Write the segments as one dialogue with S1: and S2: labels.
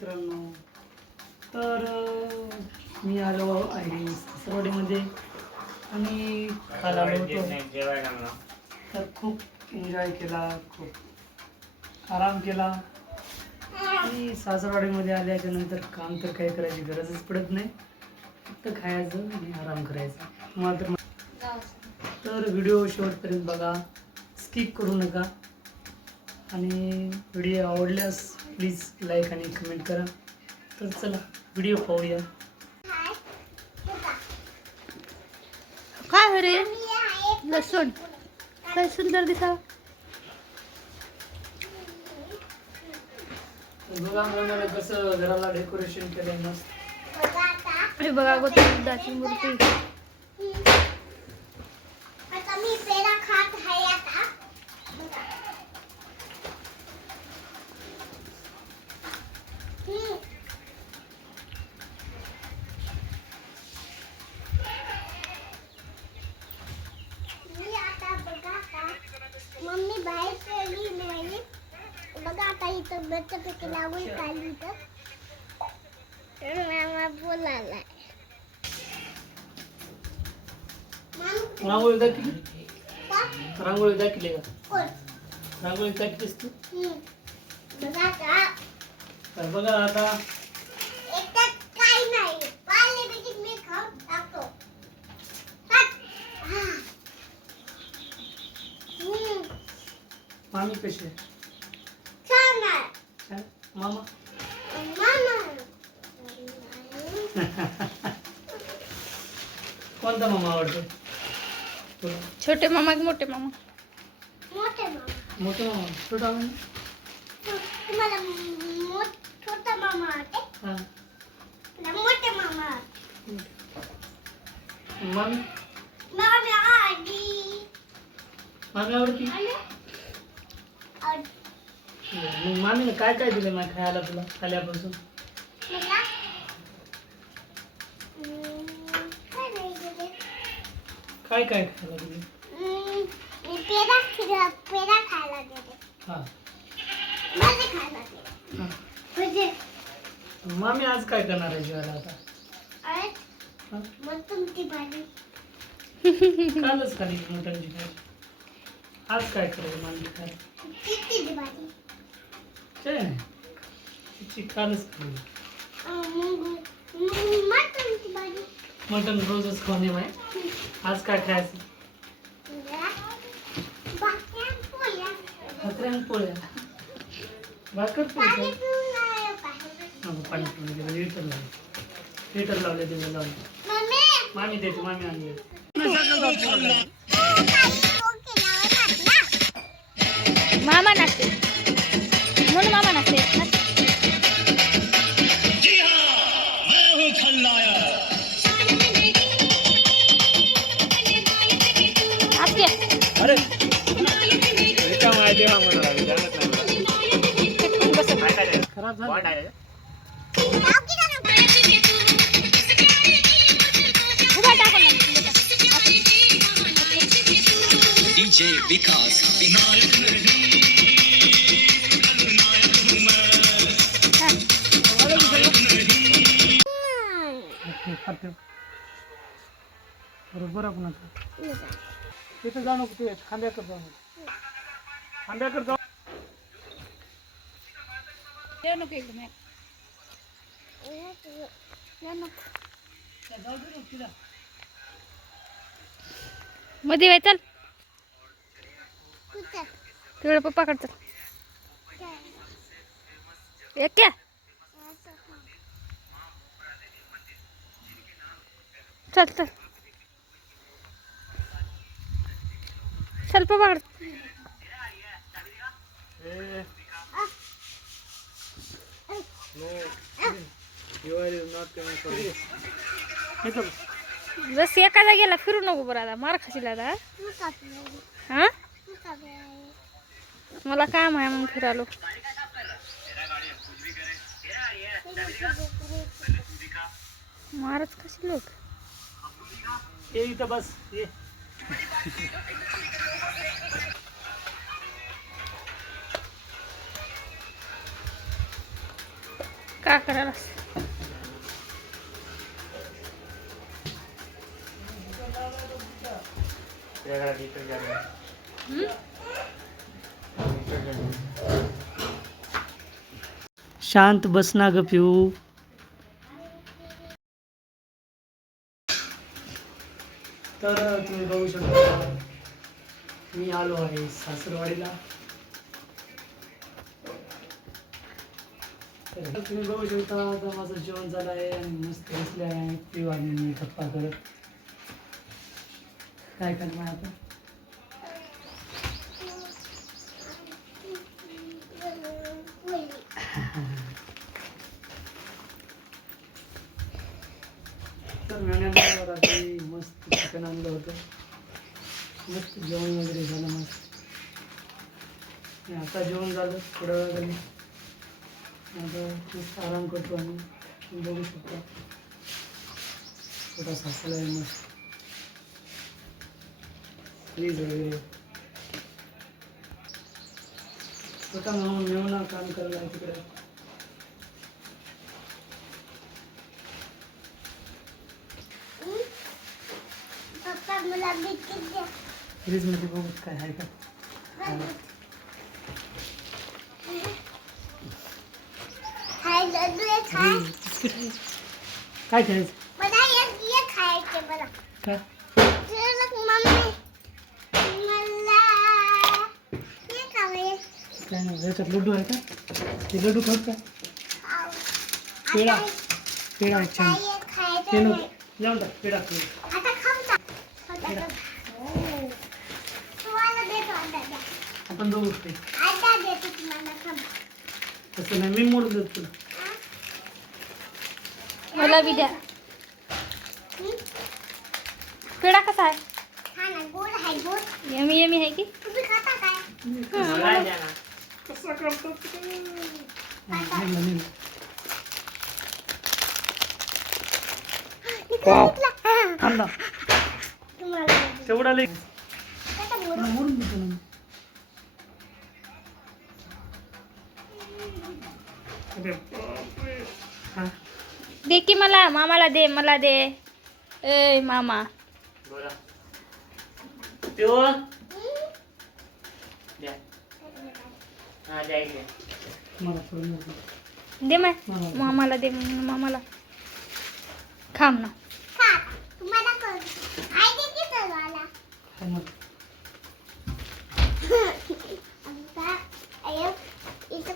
S1: मित्रांनो. तर मी आलो आहे सासरवाडीमध्ये आणि काल आलो होतो. तर खूप एन्जॉय केला खूप आराम केला. आणि सासरवाडीमध्ये आल्याच्यानंतर काम तर काही करायची गरजच पडत नाही. फक्त खायचं आणि आराम करायचा. मात्र तर व्हिडिओ शेवटपर्यंत बघा. स्किप करू नका. आणि व्हिडिओ आवडल्यास प्लीज लाईक आणि कमेंट करा. तर चला व्हिडिओ पाहूया.
S2: काय हो रे? लसूण. काय सुंदर दिसा
S1: बघा मला कसं घराला डेकोरेशन केलंय मस्त.
S2: हे बघा बुद्धाची मूर्ती
S3: आता मी पेढा खात आहे आता हम्म. मी आता बघा आता मम्मी बाहेर गेली नाही बघा आता इथं बच्चापैकी लागून काढली तर? मामा बोलायला
S1: रांगोळी दाखली? रांगोळी दाखली का? रांगोळी दाखलीस तू? तर बघा आता.
S3: एकट्यात काही छान?
S1: मामा
S3: मामा.
S1: कोणता मामा आवडतो तुला
S2: छोटे मामा की मोठे मामा
S3: मोठे मामा.
S1: मोठा मामा छोटा मामा
S3: तु- तुम्हाला मो- छोटा मामा आवडते?
S1: हा
S3: तुला मोठे मामा आवडते?
S1: मामी
S3: मामी आली.
S1: मामी आवडती
S3: आली? आवडते.
S1: मग मामीने काय काय दिलं मला खायला तुला खाल्यापासून
S3: मला? काय नाही दिले.
S1: काय काय खायला दिलं?
S3: हम्म, मी पेढा खिरा पेढा खायला गेले
S1: हा.
S3: माझे खायला गेले
S1: हा.
S3: म्हणजे?
S1: मामी आज काय करणार आहे जेवायला आता?
S3: अरे
S1: हा?
S3: मग तुमची भाजी.
S1: कालच खाली मटणची भाजी. आज काय करायचं मामी खायला?
S3: किती भाजी?
S1: काय नाही तिची कालच खाली
S3: अं, मग मग मटणची भाजी।
S1: मटण रोजच खाणे माय आज काय खायचं
S3: बाक्या पोळ्या
S1: भाकऱ्या पोळ्या भाकर
S3: पाणी
S1: पोळ्या
S3: पिऊन आलो का
S1: हा, पाणी पिऊन गेलं लिटर लावले लिटर लावले तिला लावले
S3: मम्मी।
S1: मामी देते मामी आणली
S2: मामा नाचते
S1: खराब झालं
S2: उभा टाका ना.
S4: DJ विकास विनायक
S2: हा.
S1: खाते बरोबर आपण आता तिथं जाऊ नको तू खांद्याकडे जाऊ नको खांद्याकडे जाऊ
S2: ये नको एकदम मध्ये वय चल. तिकडे पप्पाकडे चल. एक क्या चल चल. चल पप्पाकडे
S1: हे चल
S2: जस एखादा गेला फिरू नको बरं आता. मार खाशील आता. हा? मला काम आहे मग फिरालो. मारच कशी लोक.
S1: ये इथं बस ये.
S2: का करायला
S1: शांत बस ना ग पिऊ. तर तुम्ही बघू शकता मी आलो आहे सासरवाडीला. तर तुम्ही बघू शकता आता माझं जेवण झालं आहे आणि मस्त बसले आहे पिऊ आणि मी गप्पा करत. काय करणार आता रात्री मस्त चिकन आणलं होतं मस्त जेवण वगैरे झालं मस्त. आता जेवण झालं थोड्या वेळाने. आता मस्त आराम करतो आम्ही बघू शकता. छोटा सासला आहे मस्त. फ्रीज वगैरे छोटा म्हणून मेवना काम करायला आहे तिकडे
S3: पप्पा मला बिस्किट द्या
S1: फ्रीजमध्ये बघू काय आहे का
S3: खाय लड्डू एक खाय
S1: हम्म, बिस्किट आहे. काय खायचं
S3: मला
S1: काय नाही याच्यात लड्डू आहे का ते लड्डू खाऊ का
S3: खाऊ
S1: पेढा
S3: आता
S1: पेढा आहे छान
S3: काय खायचं
S1: ते
S3: नाही
S1: नको जाऊन टाक पेढा पेढा
S3: आता खाऊ टाक आता
S1: पेढा.
S3: खाऊ. तुम्हाला देतो आता द्या
S1: आपण दोघं खाऊ
S3: आता देतो तुम्हाला खाऊ
S1: तसं नाही मी मोडून देतो तुला
S2: मला बी द्या
S3: हं?
S2: पेढा कसा आहे
S3: हा ना गोड आहे गोड
S2: यमी यमी आहे की
S3: तुम्ही खाता काय
S1: कसं करतो निघलं निघलं
S3: इकडे इकडे. हा.
S1: थांब ना
S3: तुम्हाला देतो.
S1: तेवढा लई
S3: आता बोल.
S1: मला मोडून देतो ना मी. अरे बापरे. हा
S2: दे की मला मामाला दे मला दे ए मामा
S1: बोला पिओ
S3: हं?
S1: द्या हा द्यायचे मला थोडं नको.
S2: दे. मा
S1: मामाला.
S2: दे मामाला. खाम ना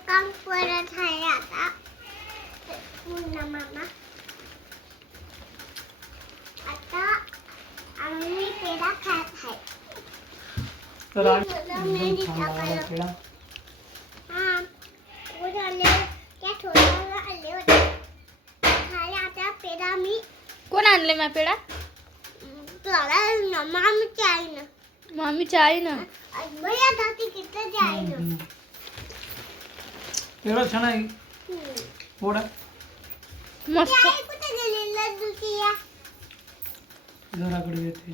S3: काम करत आहे आता. मुन्ना मामा. आता आम्ही पेढा खात आहे.
S1: पेढा
S3: मी।
S2: कोण आणले मा पेढा
S3: तुला मामीची आई ना।
S2: मामीच्या आई ना?
S3: भैया धाती किती आई ना।
S1: हम्म. पेढा छान आहे थोडा
S2: मस्त।
S3: आई कुठे गेली लड्डूची या
S1: घराकडे येते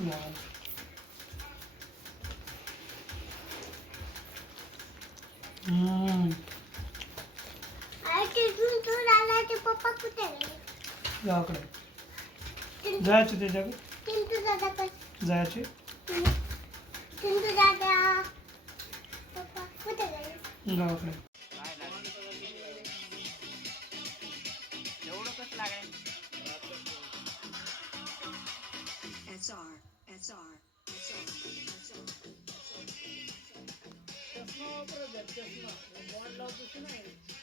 S1: गावाला. हम्म.
S3: तू ते पप्पा कुठे गेले
S1: गावाकडे. जायचे त्याच्याकडे
S3: चिंटू दादा पण.
S1: जायचे.
S3: चिंटू दादा. पप्पा कुठे गेले
S1: गावाकडे.
S4: SR, SR,
S2: हम्म?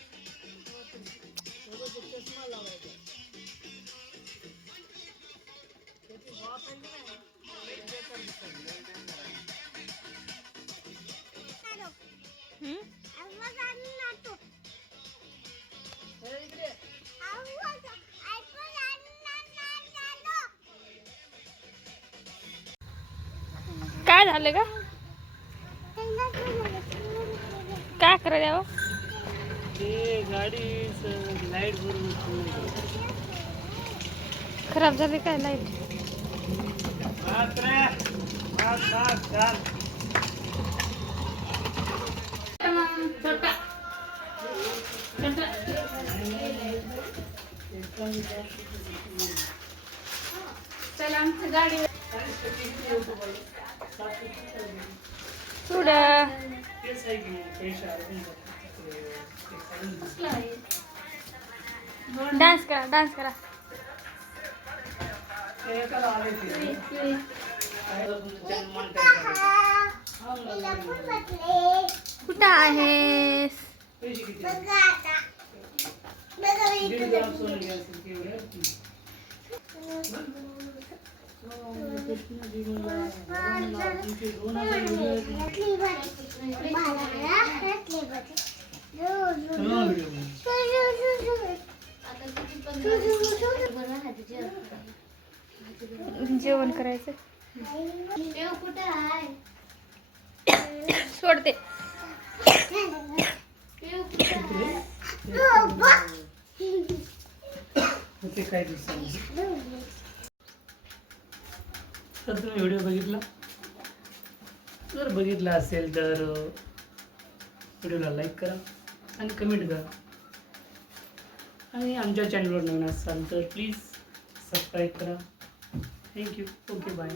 S2: काय झालं का काय करा द्यावं खराब झाली काय
S1: लाइट
S3: चला आमची गाडी. थोडं
S1: तेच आहे की मग पैसे अडकून जातात.
S3: डान्स करा डान्स करा
S1: ते एकाला आले ते. काय जर तुमचं channel monetize झालं. हा,
S5: तिला
S1: मग
S5: पण म्हटले
S3: कुठं आहेस जेवण करायचं?
S5: देव कुठे आहे
S3: सोडते
S1: काय दिवसांनी. तर तुम्ही व्हिडिओ बघितला? जर बघितला असेल तर व्हिडिओला लाईक करा आणि कमेंट करा. आणि आमच्या चॅनलवर नवीन असाल तर प्लीज सबस्क्राईब करा. Thank you okay bye